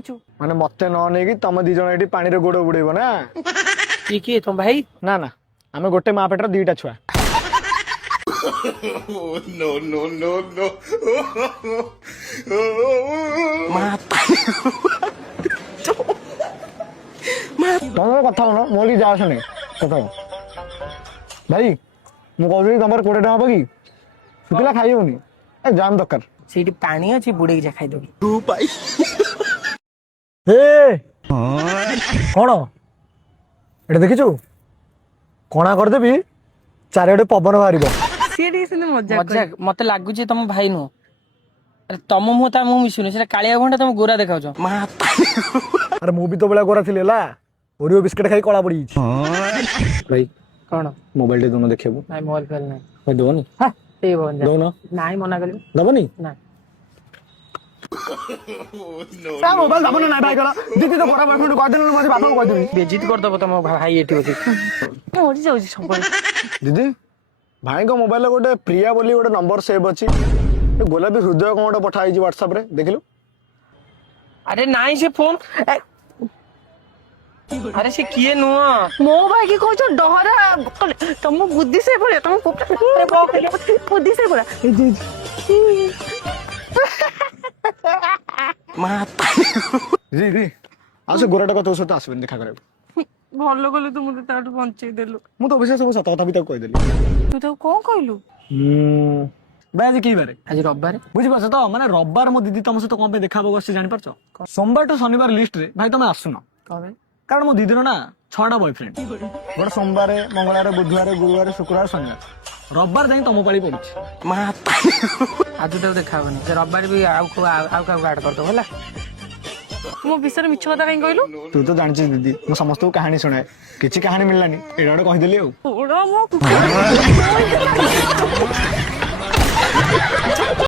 କରୁଛୁ माने मते न नेकी तम दी जण एठी पानी रे गोड़ बुड़ेइबो ना किए तुम भाई ना ना आमे गोटे माँ पेटर दीटा छुआ ତମର କଥା ହଉନ ମୋରି ଯାଅ ଶୁଣି କଥା ହଉ ଭାଇ ମୁଁ କହୁଥିଲି ତମର 20 ଟଙ୍କା ହବ କି ଶୁଖିଲା ଖାଇ ହଉନି ଏ ଜାମ୍ ଦରକାର ସେଇଠି ପାଣି ଅଛି ବୁଡେଇକି ଯା ଖାଇଦବୁ ଏ କଣ ଏଟା ଦେଖିଛୁ କଣା କରିଦେବି ଚାରିଆଡେ ପବନ ବାହାରିବ ସିଏ ଟିକେ ସେମିତି ମଜା ମଜାକ ମତେ ଲାଗୁଛି ତମ ଭାଇ ନୁହଁ ଆରେ ତମ ମୁହଁ ତା ମୁହଁ ମିଶୁନି ସେଟା କାଳିଆ ଘଣ୍ଟା ତମ ଗୋରା ଦେଖାଉଛ ଆରେ ମୁଁ ବି ତ ବେଳା ଗୋରା ଥିଲି ହେଲା ଓରିଓ ବିସ୍କେଟ ଖାଇ କଳା ପଡିଯାଇଛି ଭାଇ କଣ ମୋବାଇଲ ଟେ ଦଉନ ଦେଖିବାକୁ ନାଇଁ ମୋବାଇଲ ଫେଲ ନାହିଁ ଭାଇ ଦବନି ସେଇ ବନ୍ଦ ଦଉନ ନାଇଁ ମନା କରିବି ଦବନି ନା ମୋବାଇଲ ଦବନି ନାଇଁ ଭାଇ କଣ ଦିଦି ତ ଖରାପ ଆପଣ କହିଦେଲେ ମୁଁ ବାପାଙ୍କୁ କହିଦେବି ବେଜିତ କରିଦବ ତମ ଭାଇ ଏଠି ଅଛି ମରି ଯାଉଛି ସବୁବେଳେ ଦିଦି ଭାଇଙ୍କ ମୋବାଇଲରେ ଗୋଟେ ପ୍ରିୟା ବୋଲି ଗୋଟେ ନମ୍ବର ସେଭ୍ ଅଛି ଗୋଲାପୀ ହୃଦୟ କଣ ଗୋଟେ ପଠା ହେଇଛି ହ୍ୱାଟ୍ସଆପ ରେ ଦେଖିଲୁ ଆରେ ନାଇଁ ସେ ଫୋନ ଆରେ ସେ କିଏ ନୁହଁ ମୋ ଭାଇ କି କହୁଛ ଡହରା ତମ ବୁଦ୍ଧି ସେ ଭଳିଆ ତମ ବୁଦ୍ଧି ସେ ଭଳିଆ ଦିଦି ଆଉ ସେ ଗୋରାଟା କଥା ତୋ ସହିତ ଆସିବନି ଦେଖା କରିବାକୁ ଭଲ କଲୁ ତୁ ମତେ ତାଠୁ ବଞ୍ଚେଇ ଦେଲୁ ମୁଁ ତ ଅବଶ୍ୟ ସବୁ ସତ କଥା ବି ତାକୁ କହିଦେଲି ତୁ ତାକୁ କଣ କହିଲୁ ଭାଇ ଆଜି କି ବାରେ ଆଜି ରବିବାର ବୁଝିପାରୁଛ ତ ମାନେ ରବିବାର ମୋ ଦିଦି ତମ ସହିତ କଣ ପାଇଁ ଦେଖା ହବାକୁ ଆସିଛି ଜାଣିପାରୁଛ ସୋମବାର ଟୁ ଶନିବାର ଲିଷ୍ଟରେ ଭାଇ ତମେ ଆସୁନ କଣ କାରଣ ମୋ ଦିଦିର ନା 6ଟା ବୟଫ୍ରେଣ୍ଡ ଗୋଟେ ସୋମବାର ମଙ୍ଗଳବାର ବୁଧବାର ଗୁରୁବାର ଶୁକ୍ରବାର ଶନିବାର ରବିବାର ଯାଇ ତମ ପାଳି ପଡୁଛି ଆଜି ତାକୁ ଦେଖା ହବନି ସେ ରବିବାର ବି ଆଉ କାହାକୁ ଆଡ କରିଦବ ହେଲା ମୋ ବିଷୟରେ ମିଛ କଥା କାହିଁ କହିଲୁ ତୁ ତ ଜାଣିଛୁ ଦିଦି ମୁଁ ସମସ୍ତଙ୍କୁ କାହାଣୀ ଶୁଣାଏ କିଛି କାହାଣୀ ମିଳିଲାନି ଏଇଟା ଗୋଟେ କହିଦେଲି ଆଉ ପୋଡ ମୋ